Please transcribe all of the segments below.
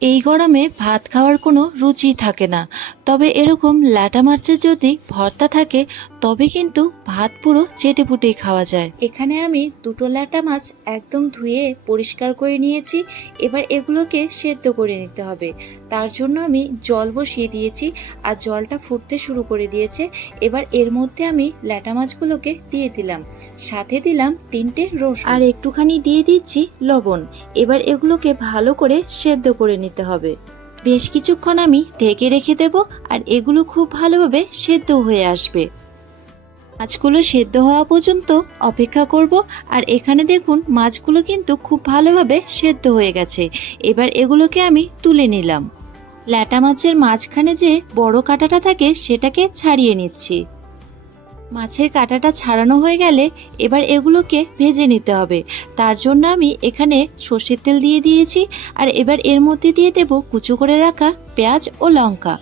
এই গরমে ভাত খাওয়ার কোনো রুচি থাকে না, তবে এরকম ল্যাটা মাছের যদি ভর্তা থাকে তবে কিন্তু ভাত পুরো চেটেপুটেই খাওয়া যায়। এখানে আমি দুটো ল্যাটা মাছ একদম ধুয়ে পরিষ্কার করে নিয়েছি। এবার এগুলোকে সেদ্ধ করে নিতে হবে। তার জন্য আমি জল বসিয়ে দিয়েছি আর জলটা ফুটতে শুরু করে দিয়েছে। এবার এর মধ্যে আমি ল্যাটা মাছগুলোকে দিয়ে দিলাম, সাথে দিলাম 3টে রসুন আর একটুখানি দিয়ে দিচ্ছি লবণ। এবার এগুলোকে ভালো করে সেদ্ধ করে নিতে হবে। বেশ কিছুক্ষণ আমি ঢেকে রেখে দেব আর এগুলো খুব ভালোভাবে সেদ্ধ হয়ে আসবে। মাছগুলো সেদ্ধ হওয়া পর্যন্ত অপেক্ষা করব। আর এখানে দেখুন মাছগুলো কিন্তু খুব ভালোভাবে সেদ্ধ হয়ে গেছে। এবার এগুলোকে আমি তুলে নিলাম। ল্যাটা মাছের মাঝখানে যে বড় কাঁটাটা থাকে সেটাকে ছাড়িয়ে নিচ্ছি। মাছের কাঁটাটা ছাড়ানো হয়ে গেলে এবার এগুলোকে ভেজে নিতে হবে। তার জন্য আমি এখানে সর্ষের তেল দিয়ে দিয়েছি আর এবার এর মধ্যে দিয়ে দেব কুচো করে রাখা পেঁয়াজ ও লঙ্কা।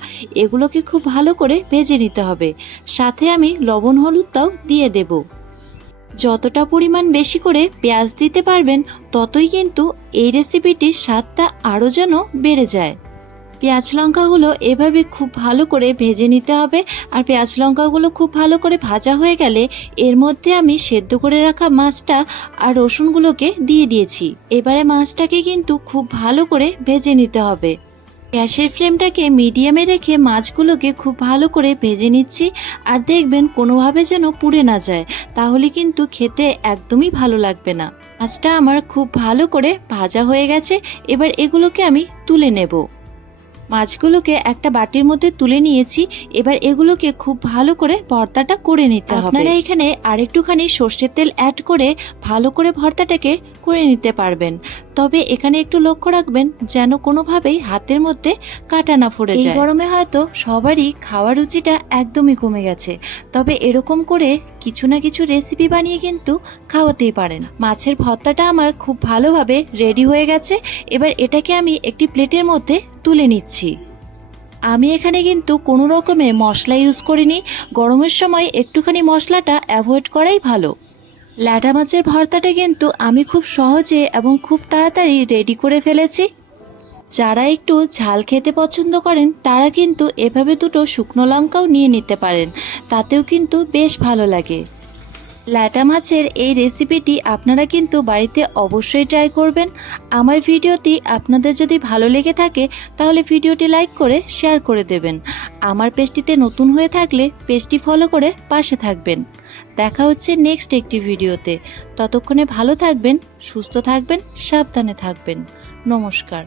এগুলোকে খুব ভালো করে ভেজে নিতে হবে। সাথে আমি লবণ হলুদটাও দিয়ে দেব। যতটা পরিমাণ বেশি করে পেঁয়াজ দিতে পারবেন ততই কিন্তু এই রেসিপিটির স্বাদটা আরও যেন বেড়ে যায়। পেঁয়াজ লঙ্কাগুলো এভাবে খুব ভালো করে ভেজে নিতে হবে। আর পেঁয়াজ লঙ্কাগুলো খুব ভালো করে ভাজা হয়ে গেলে এর মধ্যে আমি সেদ্ধ করে রাখা মাছটা আর রসুনগুলোকে দিয়ে দিয়েছি। এবারে মাছটাকে কিন্তু খুব ভালো করে ভেজে নিতে হবে। গ্যাসের ফ্লেমটাকে মিডিয়ামে রেখে মাছগুলোকে খুব ভালো করে ভেজে নিচ্ছি। আর দেখবেন কোনোভাবে যেন পুড়ে না যায়, তাহলে কিন্তু খেতে একদমই ভালো লাগবে না। মাছটা আমার খুব ভালো করে ভাজা হয়ে গেছে। এবার এগুলোকে আমি তুলে নেব। মাছগুলোকে একটা বাটির মধ্যে তুলে নিয়েছি। এবার এগুলোকে খুব ভালো করে ভর্তাটা করে নিতে হবে। আপনারা এখানে আরেকটুখানি সর্ষের তেল অ্যাড করে ভালো করে ভর্তাটাকে করে নিতে পারবেন। তবে এখানে একটু লক্ষ্য রাখবেন যেন কোনোভাবেই হাতের মধ্যে কাটা না পড়ে যায়। এই গরমে হয়তো সবারই খাওয়ার রুচিটা একদমই কমে গেছে, তবে এরকম করে কিছু না কিছু রেসিপি বানিয়ে কিন্তু খাওয়াতেই পারেন। মাছের ভর্তাটা আমার খুব ভালোভাবে রেডি হয়ে গেছে। এবার এটাকে আমি একটি প্লেটের মধ্যে তুলে নিচ্ছি। আমি এখানে কিন্তু কোনো রকমের মশলা ইউজ করিনি। গরমের সময় একটুখানি মশলাটা অ্যাভয়েড করাই ভালো। ল্যাটা মাছের ভর্তাটা কিন্তু আমি খুব সহজে এবং খুব তাড়াতাড়ি রেডি করে ফেলেছি। যারা একটু ঝাল খেতে পছন্দ করেন তারা কিন্তু এভাবে দুটো শুকনো লঙ্কাও নিয়ে নিতে পারেন, তাতেও কিন্তু বেশ ভালো লাগে। ল্যাটা মাছের এই রেসিপিটি আপনারা কিন্তু বাড়িতে অবশ্যই ট্রাই করবেন। আমার ভিডিওটি আপনাদের যদি ভালো লেগে থাকে তাহলে ভিডিওটি লাইক করে শেয়ার করে দেবেন। আমার পেজটিতে নতুন হয়ে থাকলে পেজটি ফলো করে পাশে থাকবেন। দেখা হচ্ছে নেক্সট একটি ভিডিওতে। ততক্ষণে ভালো থাকবেন, সুস্থ থাকবেন, সাবধানে থাকবেন। নমস্কার।